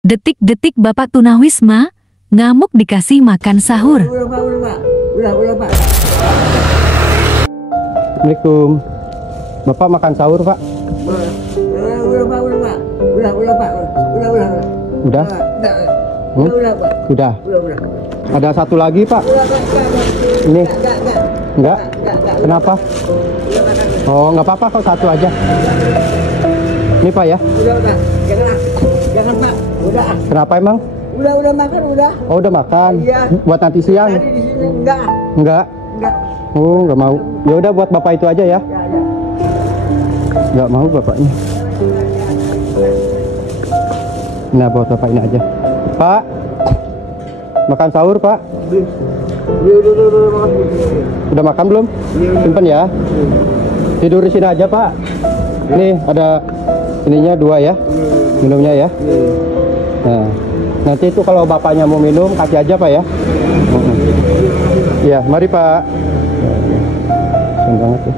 Detik-detik Bapak Tunawisma, ngamuk dikasih makan sahur. Udah, Pak. Assalamualaikum. Bapak makan sahur, Pak? Udah, Pak. Udah, Pak. Udah? Udah, Pak. Udah. Udah. Ada satu lagi, Pak. Ini? Enggak? Kenapa? Oh, nggak apa-apa kok, satu aja. Ini, Pak ya? Udah. Jangan, Pak. Udah. Kenapa emang? Udah makan, udah. Oh, udah makan? Iya. Buat nanti siang? Tadi di sini enggak. Enggak? Oh, nggak mau. Ya udah, buat Bapak itu aja ya. Ya. Nggak mau bapaknya. Nah, buat Bapak ini aja. Pak, makan sahur, Pak. Udah makan. Udah makan belum? Simpen ya. Tidur di sini aja, Pak. Nih, ada ininya 2 ya. Minumnya ya. Nah, nanti itu kalau bapaknya mau minum, kasih aja, Pak ya. Ya, mari, Pak. Senang banget ya.